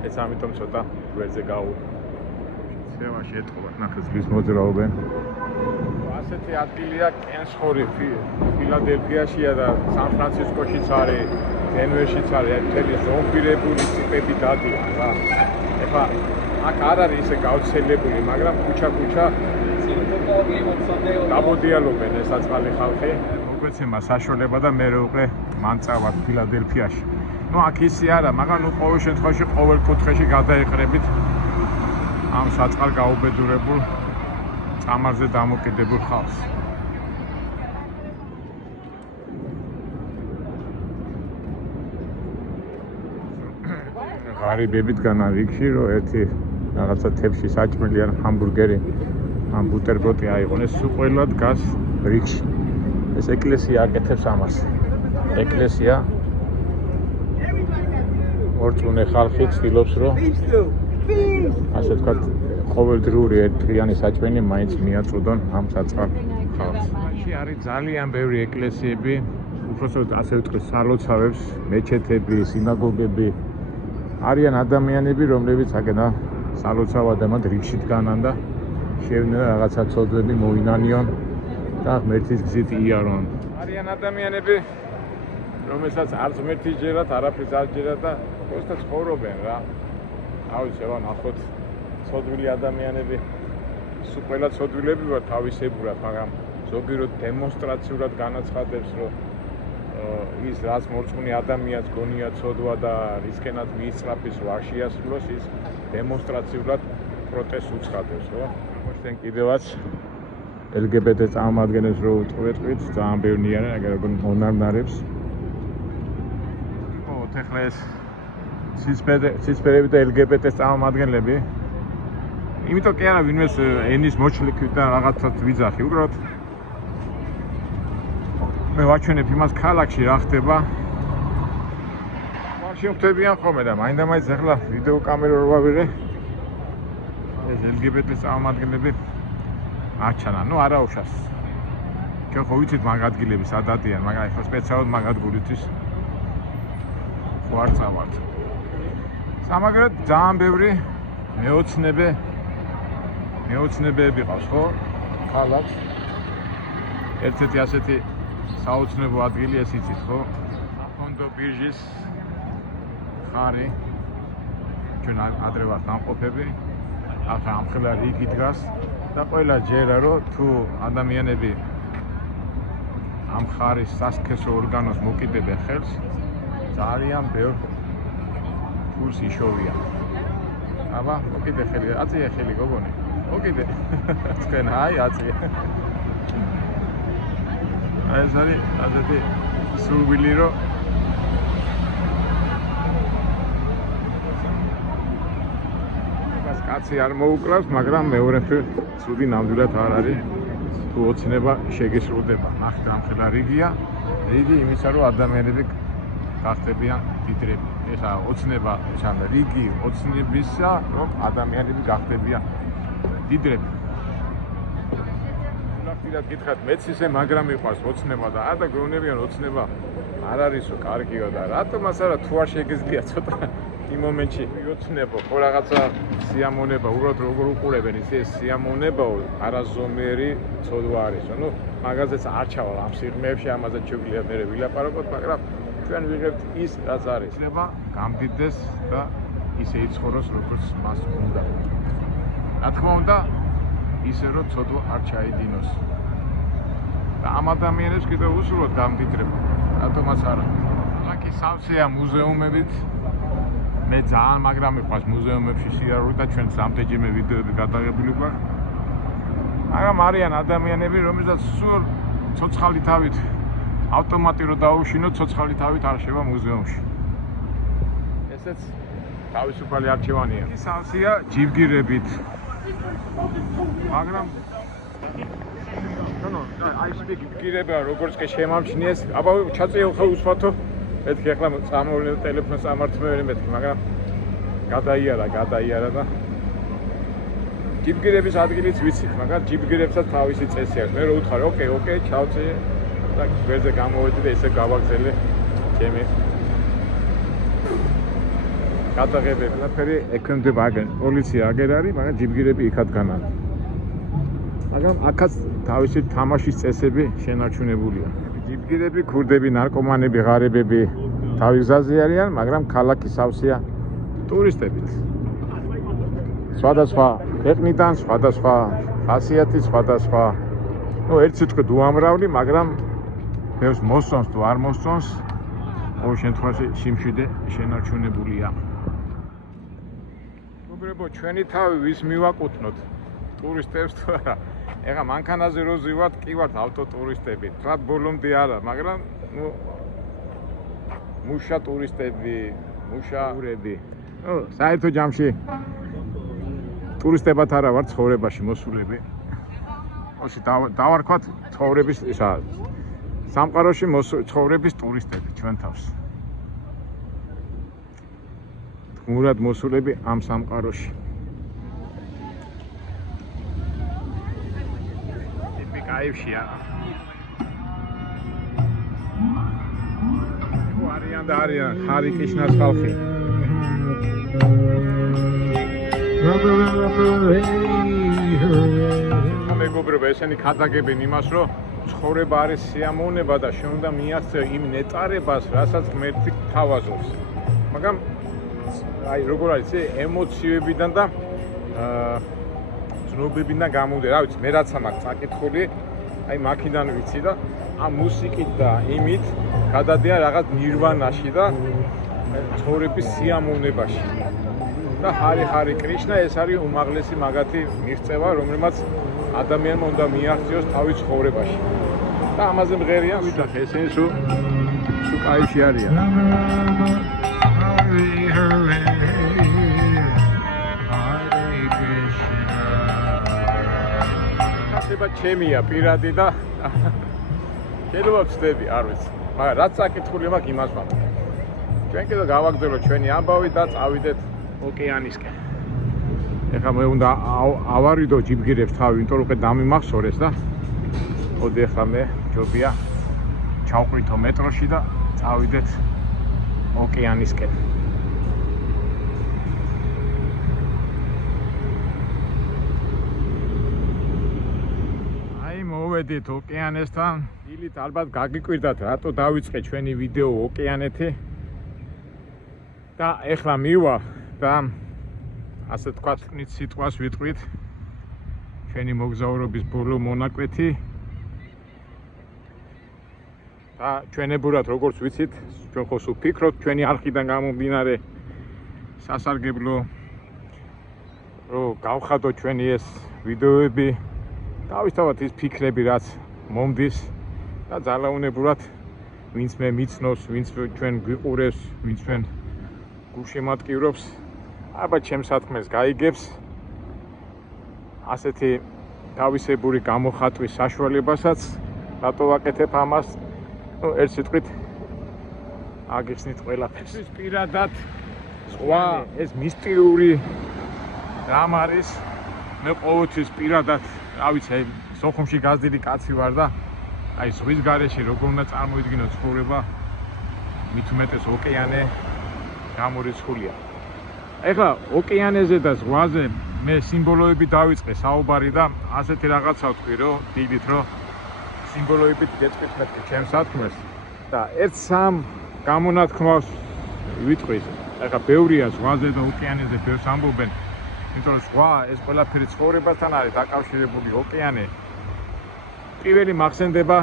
ეს ამიტომ ცოტა გვერდზე გაუვი. ცევაში ეთყობა, ნახე ზღვის მოძრაობენ. ასეთი ადგილია კენსხორი, ფილადელფიაშია და სან-ფრანცისკოშიც არის, დენვერშიც არის, ერთელი ზომბირებული ტიპები დადიან რა. ეხლა აქ არ არის ისე გავრცელებული, მაგრამ ქუჩა-ქუჩა დაბოდიალობენ ეს აწყალი ხალხი. მოგვეცემა საშუალება და მე უკვე მანწავარ ფილადელფიაში. ნუ აქ ისე არა, მაგრამ ნუ ყოველ შემთხვევაში ყოველ კუთხეში გადაეყრებით ამ საწყალ გაუბედურებულ წამარზე დამოკიდებულ ხალხს. ღარიბებით განა რიგში, რომ ერთი რაღაცა თებში საჭმელი ან ჰამბურგერი ან ბუტერბროტი აიღონეს, სულ ყველა დგას რიგში. ეს ეკლესია აკეთებს ამას. ეკლესია ორწმუნე ხალხი ცდილობს, რომ ასე ვთქვათ, ყოველდღიური ერთდღიანი საჭმელი მაინც მიაწოდონ ამ საწყალ ხალხს. მაშინ არის ძალიან ბევრი ეკლესიები, უпроსტოდ ასე ვთქვათ, სალოცავებს, მეჩეთები, სინაგოგები. არიან ადამიანები, რომლებიც აქედა სალოცავ ადამიანად რიგში დგანან და შევნან რაღაცა ცოდვები მოინანიონ და ღმერთის გზით იარონ. არიან ადამიანები, რომელსაც არც ღმერთის ჯერათ, არაფერს არ ჯერათ და უბრალოდ ცხოვრობენ რა. ავიცი, ნახოთ ცოდვილი ადამიანები, სულ ყველა ცოდვილები ვარ თავისებურად, მაგრამ ზოგი რო დემონსტრაციულად განაცხადებს, რომ ის რაც მორწმუნე ადამიანს გონია ცოდვა და რისკენად მიისწრაფის არ შეასრულოს, ის დემონსტრაციულად პროტესტს უცხადებს, ხო? მოშენ კიდევაც LGBT წარმომადგენლებს რო უტყვეთ, ძალიან ბევრი არიან, აგერ როგორ მონარნარებს. ხო, ეხლა ეს ცისფერები და LGBT წარმომადგენლები. იმიტომ კი არა, ვინმეს ენის მოჩლიქით და რაღაცას ვიძახი, უბრალოდ მე ვაჩვენებ იმას ქალაქში რა ხდება. მარში ხდებიან ხოლმე და მაინდა-მაინც ახლა ვიდეო კამერა რო ვავიღე. ეს LGBT წარმომადგენლები აჩანა, ნუ არაუშავს. ჩვენ ხო ვიცით მაგ ადგილები სად ადიან, მაგრამ ახლა სპეციალურად მაგ ადგილისთვის ვარ წავართ. სამაგრად ძალიან ბევრი მეოცნებები ყავს, ხო? ქალაქს. ერთ-ერთი ასეთი საოცნებო ადგილი ეს იცით, ხო? საფონდო ბირჟის ხარი. ჩვენ ადრე ვართ ამყოფები. ახლა ამხელა რიგი დგას და ყველა ჯერა რომ თუ ადამიანები ამ ხარის სასქესო ორგანოს მოკიდებენ ხელს, ძალიან ბევრ ფულს იშოვიან. აბა, მოკიდე ხელი, აწია ხელი გოგონი. მოკიდე. თქვენ აი აწია. ეს არის ასეთი სურვილი რომ კაცი არ მოუკლავს, მაგრამ მეორე ფერ ცუდი ნამდვილად არ არის თუ ოცნება შეგესრულდება. ნახეთ ამხელა რიგია, რიგი იმისა რომ ადამიანები გახდებიან დიდრები. ეხლა ოცნება, რიგი ოცნებისა, რომ ადამიანები გახდებიან დიდრები. ნახეთ გითხრათ, მეც ისე მაგრამ მიყვარს ოცნება და არა და გეუბნებიან ოცნება არ არისო კარგიო და რატომაც არა თუ არ შეგეძლია ცოტა იმ მომენტში ოცნებო, ხო რაღაცა სიამონება, უბრალოდ როგორ უყურებენ ისე სიამონებაო, არაზომიერი ცოდვა არისო. ნუ მაგაზეც არ ჩავალ ამ სიღრმეებში, ამაზე შეგვიძლია მე ვილაპარაკოთ, მაგრამ ჩვენ ვიღებთ ის რაც არის. შეიძლება გამდიდეს და ისე იცხოვროს როგორც მას უნდა. რა თქმა უნდა, ისე რომ ცოდვა არ ჩაიდინოს. და ამ ადამიანებს კიდევ უსურვოთ გამდიდრება. რატომაც არა. აქ სავსეა მუზეუმებით. მე ძალიან მაგრამ მიყვარს მუზეუმებში სიარული და ჩვენ სამთეჯიმე ვიდეოები გადაღებული გვაქვს. მაგრამ არიან ადამიანები, რომელსაც სულ ცოცხალი თავით ავტომატი რო დაუშინოთ, ცოცხალი თავით არ შევა მუზეუმში. ესეც თავისუფალი არჩევანია. ის სავსეა ჯიბგირებით. მაგრამ ნუ აი ჯიბგირება როგორც კი შემამჩნიეს, აბა ჩაწიო ხა უსვათო მეთქი ახლა წამოვლე ტელეფონს ამართმევენ მეთქი, მაგრამ გადაიარა და ჯიბგირების ადგილიც ვიცით, მაგრამ ჯიბგირებსაც თავისი წესი აქვს. მე რო უთხარ, ოკეი, ჩავწიე და გვერდზე გამოვედი და ესე გავაგზელე ჩემი გადაღებები ყველაფერი ექვემდებარება აგენ პოლიცია აგერ არის, მაგრამ ჯიბგირები იქად განან. მაგრამ აქაც თავისი თამაშის წესები შენარჩუნებულია. ჯიბგირები, ქურდები, ნარკომანები, ღარიბები თავის გზაზე არიან, მაგრამ ქალაქი სავსეა ტურისტებით. სხვადასხვა ქვეყნიდან, სხვადასხვა ხასიათის, სხვადასხვა ერთ სიტყვით უამრავი, მაგრამ ბევრს მოსწონს თუ არ მოსწონს, ყოველ შემთხვევაში სიმშვიდე შენარჩუნებულია. მეგობრებო, ჩვენი თავი ვის მივაკუთვნოთ? ტურისტებს თუ არა? ეხლა მანქანაზე რო ზივართ, კი ვართ ავტოტურისტები. თვათ ბოლომდე არა, მაგრამ მუშა ტურისტები, მუშაურები. საერთო ჯამში ტურისტებად არა ვარ ცხოვრებაში მოსულები. ოსი დავარქვათ ცხოვრების ისა სამყაროში ცხოვრების ტურისტები ჩვენ თავს. თქმურად მოსულები ამ სამყაროში. ტიპი კაიფშია. არიან და არიან ხარი კიშნას ხალხი. მეგობრებო, ესენი ქადაგებენ იმას, რომ ცხოვრება არის სიამოვნება და შენ უნდა მიაღწევ იმ ნეტარებას, რასაც ღმერთი თავაზობს. მაგრამ აი როგორ არის, ემოციებიდან და ცნობებიდან გამომდინარე, რა ვიცი, მე რაც მაქვს წაკითხული, აი მაქედან ვიცი და ამ მუსიკით და იმით გადადიან რაღაც ნირვანაში და ცხოვრების სიამოვნებაში. და ჰარი კრიშნა ეს არის უმაღლესი მაგათი მიღწევა, რომელმაც ადამიანმა უნდა მიაღწიოს თავის ცხოვრებაში. და ამაზე მღერიან, ვიდრე ესენი სულ კაიში არიან. ხება ჩემია პირადი და შეიძლება ვწდები, არ ვიცი. მაგრამ რაც საკითხული მაქვს იმას ვამბობ. ჩვენ კიდევ გავაგრძელოთ ჩვენი ამბავი და წავიდეთ ოკეანისკენ. ეხლა მე უნდა ავარიდო ჯიბგირებს თავი, იმიტომ რომ უკვე დამიმახსოვრეს და მოდი ეხლა მე ჯობია ჩავყვითო მეტროში და წავიდეთ ოკეანისკენ. აი მოვედით ოკეანესთან. დილით ალბათ გაგიკვირდათ რატო დავიწყე ჩვენი ვიდეო ოკეანეთი. და ეხლა მივა და ასე თქვათ სიტყვას ვიტყვით ჩვენი მოგზაურობის ბოლო მონაკვეთი და ჩვენებურად როგორც ვიცით ჩვენ ხოს ვფიქრობთ ჩვენი არხიდან გამომდინარე სასარგებლო რომ გავხადოთ ჩვენი ეს ვიდეოები თავისთავად ის ფიქრები რაც მომდის და ძალაუნებურად ვინც მე მიცნობს ვინც ჩვენ გვიყურებს ვინც ჩვენ გულშემატკივრობს ალბათ ჩემს სათქმეს გაიგებს ასეთი თავისებური გამოხატვის საშუალებასაც რატო ვაკეთებ ამას ერთ სიტყვით აგიხსნით ყველაფერს ის პირადად სხვა ეს მისტიური რამ არის მე ყოველთვის პირადად რა ვიცი სოხუმში გაზრდილი კაცი ვარ და აი ზღვის გარეშე როგორ უნდა წარმოიდგინო ცხოვრება მით უმეტეს ოკეანე გამორიცხულია. ეხლა ოკეანეზე და ზღვაზე მე სიმბოლოები დავიწყე საუბარი და ასეთი რაღაცა ვთქვი რომ დილით რომ სიმბოლოებით გეტყვით მე ჩემს სათქმეს და ერთ-სამ გამონათქმავს ვიტყვი. ეხლა ბევრია ზღვაზე და ოკეანეზე ბევრს ამბობენ, იმიტომ რომ ზღვა ეს ყველაფერი ცხოვრებასთან არის დაკავშირებული ოკეანე. პირველი მახსენდება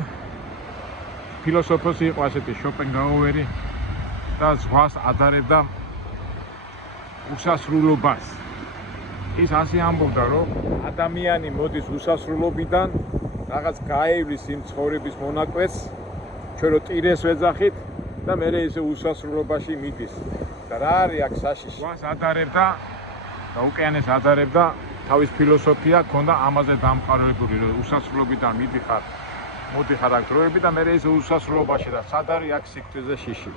ფილოსოფოსი იყო ასეთი შოპენჰაუერი და ზღვას ადარებდა უსასრულობას. ის ასე ამბობდა, რომ ადამიანი მოდის უსასრულობიდან, რაღაც გაევლის იმ ცხოვრების მონაკვეთს, ჩვენ რო ტირეს ვეძახით და მე ისე უსასრულობაში მიდის. და რა არის აქ საშიში? ზღვას ადარებდა და ოკეანეს ადარებდა, თავის ფილოსოფია ჰქონდა ამაზე დამყარებული, რომ უსასრულობიდან მიდიხარ, მოდიხარ აქ დროები და მე ისე უსასრულობაში და სად არის აქ სიკვდილზე შიში.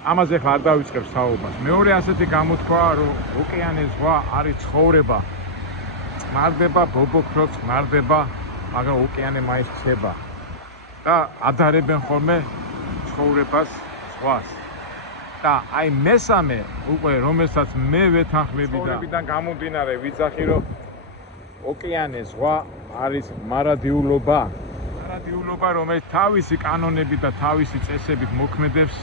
ამაზე ხარ არ დავიწყებ საუბარს. მეორე ასეთი გამოთქვა, რომ ოკეანე ზღვა არის ცხოვრება. წყნარდება, ბობოქროც წყნარდება, მაგრამ ოკეანე მაინც ხდება. და ადარებენ ხოლმე ცხოვრებას ზღვას. და აი მესამე უკვე რომელსაც მე ვეთანხმები და ცხოვრებიდან გამომდინარე ვიცახი რომ ოკეანე ზღვა არის მარადიულობა. მარადიულობა რომელიც თავისი კანონებით და თავისი წესებით მოქმედებს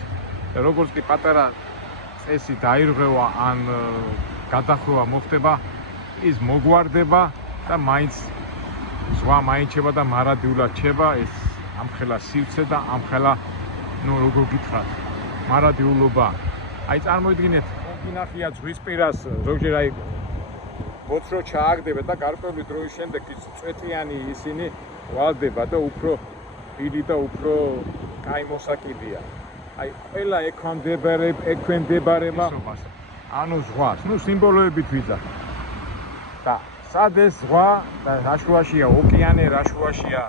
და როგორც კი პატარა წესი დაირღვევა ან გადახროვა მოხდება ის მოგვარდება და მაინც ზღვა მაინჩება და მარადიულად ჩება ეს ამხელა სივცე და ამხელა ნუ როგორ გითხრათ მარადიულობა. აი წარმოიდგინეთ მოგინახია ზღვის პირას ზოგჯერ აი მოწრო ჩააგდება და გარკვეული დროის შემდეგ ის წვეტიანი ისინი ვალდება და უფრო დიდი და უფრო კაი მოსაკიდია. აი ყველა ექვემდებარება ანუ ზღვას, ნუ სიმბოლოებით ვიძახი. და სად ეს ზღვა და რაშუაშია ოკეანე, რაშუაშია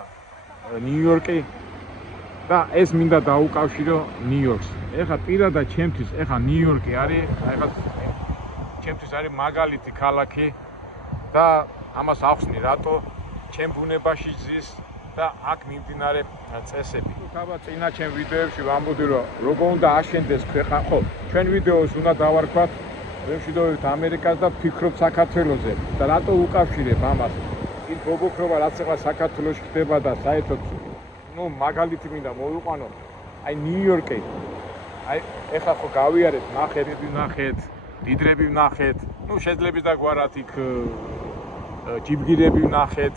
ნიუ-იორკი და ეს მინდა დაუკავშირო ნიუ-იორკს. ეხლა პირადად ჩემთვის ეხლა ნიუ-იორკი არის, ეხლა ჩემთვის არის მაგალითი ქალაქი და ამას ახსნი რატო ჩემ ბუნებაში ზის და აქ მიმდინარე წესები. თავად წინა ჩემ ვიდეოებში ვამბობდი რომ როგორ უნდა აშენდეს ქვეყანა, ხო, ჩვენ ვიდეოს უნდა დავარქვათ ვემშვიდობებით ამერიკას და ვფიქრობ საქართველოზე და რატო უკავშირებ ამას? ის ბობოქრობა რაც ახლა საქართველოში ხდება და საერთოდ ნუ მაგალითი მინდა მოვიყვანო. აი ნიუ-იორკი. აი ეხლა ხო გავიარეთ, ნახეთ, დიდრები ვნახეთ. ნუ შეძლებს და გვარად იქ ჯიბგირები ვნახეთ,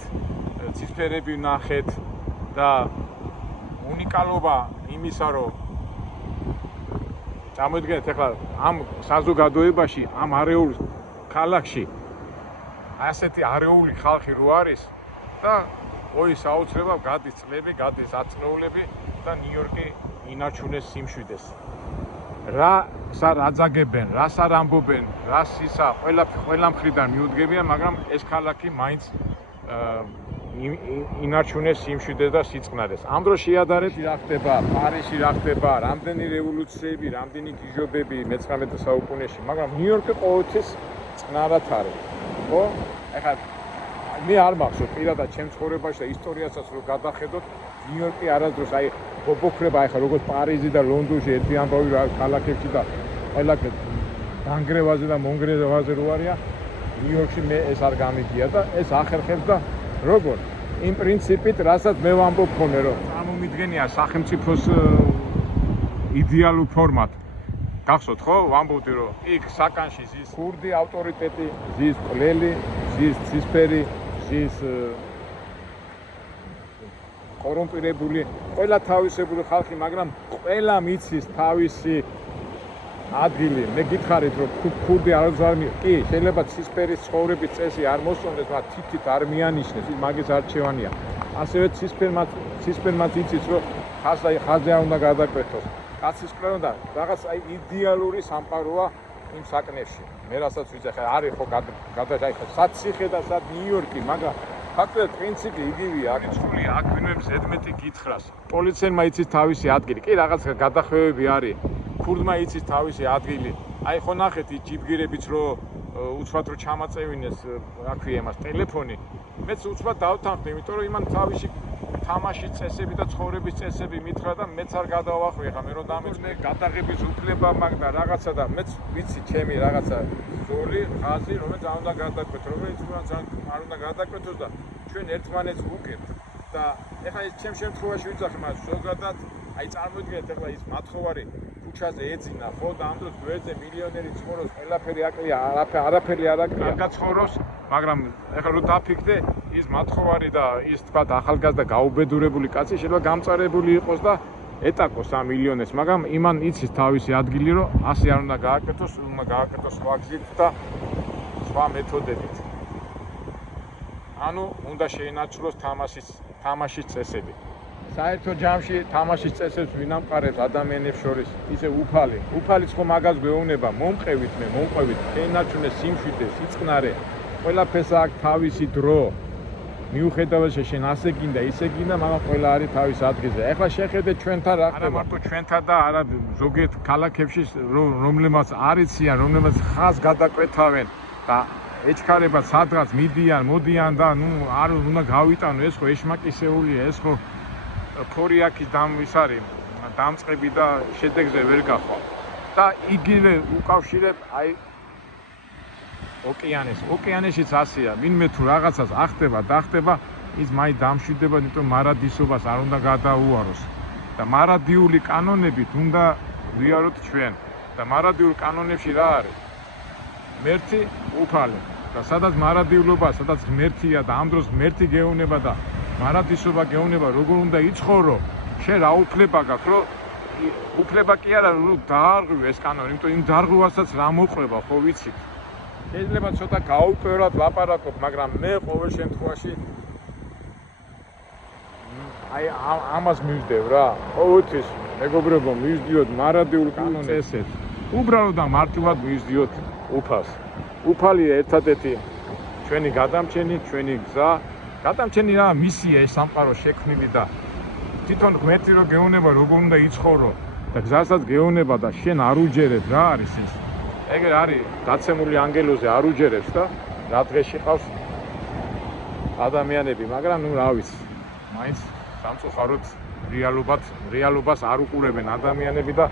ცისფერები ვნახეთ და უნიკალობა იმისა რომ წარმოიდგინეთ ეხლა ამ საზოგადოებაში, ამ არეულ ქალაქში ასეთი არეული ხალხი რო არის და ой საოცრება გადის წლები, გადის აწნეულები და ნიუ-იორკი ინარჩუნეს სიმშვიდეს. რას არ აძაგებენ, რას არ ამბობენ, რას ისა ყველა მხრიდან მიუდგებიან, მაგრამ ეს ქალაქი მაინც ინარჩუნეს სიმშვიდეს და სიწყნარეს. ამ დროს შეადარეთ რა ხდება, პარიზში რა ხდება, რამდენი რევოლუციები, რამდენი გიჟობები მე-19 საუკუნეში, მაგრამ ნიუ-იორკი ყოველთვის წყნარად არის. ხო? ეხლა მე არ მახსოვს პირადად ჩემ ცხოვრებაში და ისტორიასაც რო გადახედოთ, ნიუ-იორკი არასდროს აი ბობოქრება ეხლა როგორც პარიზი და ლონდონში ერთი ამბავი რა ქალაქებში და ყველა დანგრევაზე და მონგრევაზე რო არია, ნიუ-იორკში მე ეს არ გამიგია და ეს ახერხებს და როგორ იმ პრინციპით, რასაც მე ვამბობ ხოლმე რომ წარმომიდგენია სახელმწიფოს იდეალურ ფორმად. გახსოვთ ხო? ვამბობდი რომ იქ საკანში ზის ქურდი ავტორიტეტი, ზის ყველი, ზის ცისფერი, ზის კორუმპირებული, ყველა თავისებური ხალხი, მაგრამ ყველა მიცის თავისი ადგილი. მე გითხარით რომ ქურდი არაზარმი, კი, შეიძლება ცისფერის ცხოვრების წესი არ მოსწონდეს, მაგრამ თითით არ მიანიშნეს, ის მაგის არჩევანია. ასევე ცისფერმაც იცის რომ ხაზზე არ უნდა გადაკვეთოს. კაცის კვლევა და რაღაც აი იდეალური სამყაროა იმ საკნევში. მე რასაც ვიცახე, არის ხო გადაჭაი ხო სად ციხე და სად ნიუ-იორკი, მაგრამ ფაქტობრივად პრინციპი იგივეა. აქ სული აქ ვინმე ზედმეტი გითხრას. პოლიციელმა იცის თავისი ადგილი. კი რაღაც გადახვევები არის. ქურდმა იცის თავისი ადგილი. აი ხო ნახეთ ის ჯიბგირებიც რო უცბად რო ჩამაწევინეს, რა ქვია იმას, ტელეფონი. მეც უცბად დავთანხმდი, იმიტომ რომ იმან თავისი თამაშის წესები და ცხოვრების წესები მითხრა და მეც არ გადავახვი ხა მე რომ დამეწმე გადაღების უფლება მაგ და რაღაცა და მეც ვიცი ჩემი რაღაცა ზოლი ხაზი რომელიც არ უნდა გადაკვეთო რომელიც არ უნდა გადაკვეთოს და ჩვენ ერთმანეთს ვუგებთ და ეხლა ეს ჩემ შემთხვევაში ვიცახი მას ზოგადად აი წარმოიდგინეთ ეხლა ის მათხოვარი ქუჩაზე ეძინა ხო და ამ დროს გვერდზე მილიონერი ცხოვრობს ყველაფერი აკლია არაფერი არ აკლია არ გაცხოვროს მაგრამ ეხლა რო დაფიქრდე ის მათხოვარი და ის თქვა ახალგაზრდა გაუბედურებული კაცი შეიძლება გამწარებული იყოს და ეტაკოს ამ მილიონეს მაგრამ იმან იცის თავისი ადგილი რომ ასე არ უნდა გააკეთოს უნდა გააკეთოს სხვა გზით და სხვა მეთოდებით ანუ უნდა შეინარჩუნოს თამაშის წესები საერთო ჯამში თამაშის წესებს ვინამყარებს ადამიანებს შორის ისე უფალიც ხო მაგას გვეუბნება მომყევით მე მომყვევით შეინარჩუნეს სიმშვიდე სიწყნარე ყველაფერს აქვს თავისი დრო მიუხედავად შენ ასე გინდა ისე გინდა მაგრამ ყველა არის თავის ადგილზე ეხლა შეხედეთ ჩვენთან რა ხდება არა მარტო ჩვენთან და არა ზოგიერთ ქალაქებში რომლებმაც არ იციან რომლებმაც ხაზს გადაკვეთავენ და ეჩქარებად სადღაც მიდიან მოდიან და ნუ არ უნდა გავიტანო ეს ხო ეშმაკისეულია ეს ხო ქორიაქის ის არის დამწყები და შედეგზე ვერ გახვალ. და იგივე უკავშირებ აი ოკეანეშიც ასეა. ვინმე თუ რაღაცას ახდება, დახტება, ის მაინც დამშვიდება, იმიტომ მარადისობას არ უნდა გადაუაროს. და მარადიული კანონებით უნდა ვიაროთ ჩვენ. და მარადიულ კანონებში რა არის? ღმერთი უფალი. და სადაც მარადიულობა, სადაც ღმერთია და ამ დროს ღმერთი გეუბნება და მარადისობა გეუბნება, როგორ უნდა იცხოვრო, შენ რა უფლება გაქვს, რომ უფლება კი არა, რომ დაარღვიო ეს კანონი, იმიტომ იმ დარღვევასაც რა მოყვება, ხო ვიცით? შეიძლება ცოტა გაუკვირვად ლაპარაკობ, მაგრამ მე ყოველ შემთხვევაში აი ამას მივდევ რა. ყოველთვის მეგობრებო, მივდიოთ მარადიულ კანონებს. უბრალოდ და მარტივად მივდიოთ უფალს. უფალია ერთადერთი ჩვენი გადამჩენი, ჩვენი გზა. გადამჩენი რა მისია ეს სამყარო შექმნილი და თვითონ ღმერთი რო გეუბნება, როგორ უნდა იცხოვრო და გზასაც გეუბნება და შენ არ უჯერებ რა არის ეს? ეგერ არის დაცემული ანგელოზე არ უჯერებს და რა დღეში ყავს ადამიანები, მაგრამ ნუ რა ვიცი. მაინც სამწუხაროდ რეალობას არ უყურებენ ადამიანები და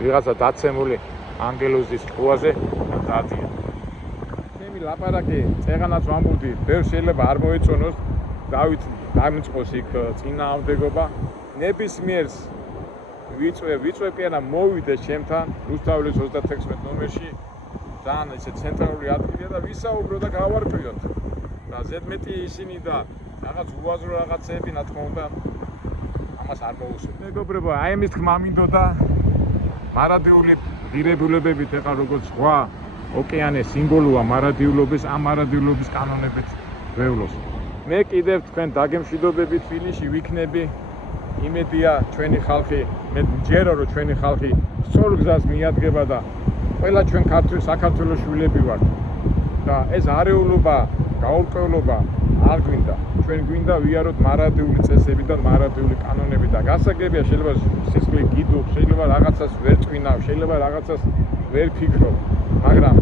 ვიღაცა დაცემული ანგელოზის ჭკუაზე დადიან. ჩემი ლაპარაკი წეღანაც ვამბობდი, ბევრს შეიძლება არ მოეწონოს, დავით დამწყოს იქ წინააღმდეგობა. ნებისმიერს ვიწვევ კი არა მოვიდეს ჩემთან რუსთაველის 36 ნომერში. ძალიან ესე ცენტრალური ადგილია და ვისაუბრო და გავარკვიოთ. და ზედმეტი ისინი და რაღაც უაზრო რაღაცები, რა თქმა უნდა, ამას არ მოусვით. მეგობრებო, აი ამის თქმა მინდოდა მარადიული ღირებულებებით ეხლა როგორც ზღვა, ოკეანე სიმბოლოა მარადიულობის, ამ მარადიულობის კანონებით ვევლოს. მე კიდევ თქვენ დაგემშვიდობებით თბილისში ვიქნები. იმედია ჩვენი ხალხი, მე მჯერა რომ ჩვენი ხალხი სწორ გზას მიადგება და ყველა ჩვენ საქართველოს შვილები ვართ. და ეს არეულობა, გაურკვევლობა არ გვინდა. ჩვენ გვინდა ვიაროთ მარადიული წესები და მარადიული კანონები და გასაგებია შეიძლება სისხლი გიდუხ, შეიძლება რაღაცას ვერ წვინავ, შეიძლება რაღაცას ვერ ფიქრობ, მაგრამ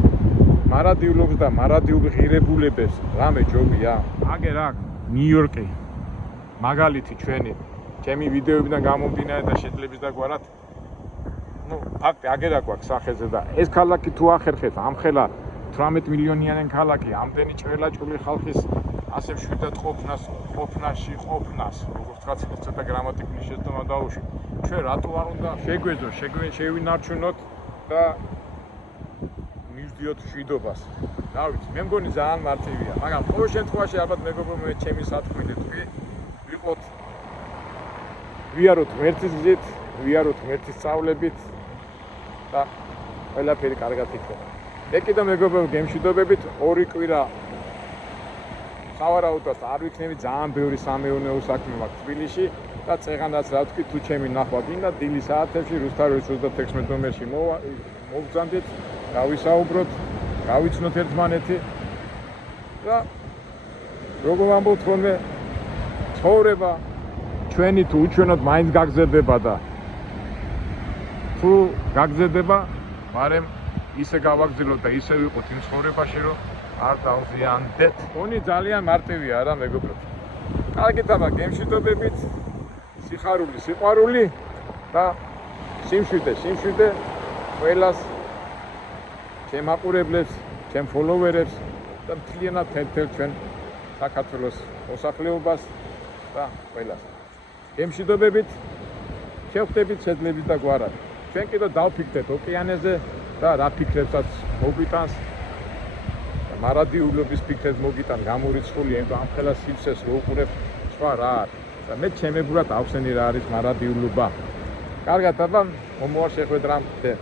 მარადიულობს და მარადიული ღირებულებებს რამე ჯობია? აგერ აქ ნიუ-იორკი მაგალითი ჩვენი ჩემი ვიდეოებიდან გამომდინარე და შეძლებს დაგვარად ფაქტი აგერ აქ გვაქვს სახეზე და ეს ქალაქი თუ ახერხეთ ამხელა 18 მილიონიანი ქალაქი ამდენი ჭველაჭული ხალხის ასე მშვიდად ყოფნას როგორც ვთქვათ ცოტა გრამატიკული შეცდომა დაუშვი ჩვენ რატო არ უნდა შეგვეძო შევინარჩუნოთ და მივდიოთ მშვიდობას რა ვიცი მე მგონი ძალიან მარტივია მაგრამ ყოველ შემთხვევაში ალბათ მეგობრებო მე ჩემი სათქმელი თქვი ვიყოთ ვიაროთ ღმერთის გზით ვიაროთ ღმერთის სწავლებით და ყველაფერი კარგად იქნება მე კიდევ მეგობრებო გემშვიდობებით ორი კვირა სავარაუდოდ არ ვიქნები ძალიან ბევრი სამეურნეო საქმე მაქვს თბილისში და წეღანაც რა თქვი თუ ჩემი ნახვა გინდა დილის საათებში რუსთაველის 36 ნომერში მოვგზავნდით გავისაუბროთ გავიცნოთ ერთმანეთი და როგორ ვამბობთ ხოლმე ცხოვრება ჩვენი თუ უჩვენოთ მაინც გაგზერდება და თუ გაგზერდება მაგრამ ისე გავაგზავნოთ და ისე ვიყოთ იმ ცხოვრებაში რომ არ დავზიანდეთ. Oni ძალიან მარტივია რა მეგობრებო. კარგით აბა გემშვიდობებით სიხარული, სიყვარული და სიმშვიდე ყველას ჩემ მაყურებლებს, ჩემ ფოლოვერებს და მთლიანად თელ ჩვენ საქართველოს მოსახლეობას და ყველას. გემშვიდობებით შევხვდებით შეძლებს და გვარად. ჩვენ კიდევ დავფიქრეთ ოკეანეზე და რა ფიქრებსაც მოგვიტანს მარადიულობის ფიქრებს მოგიტან გამორიცხული ამ ხელა სიცეს რო უყურებ სხვა რა არის და მე ჩემებურად ავხსენი რა არის მარადიულობა. კარგად აბა მომავალ შეხვედრამდე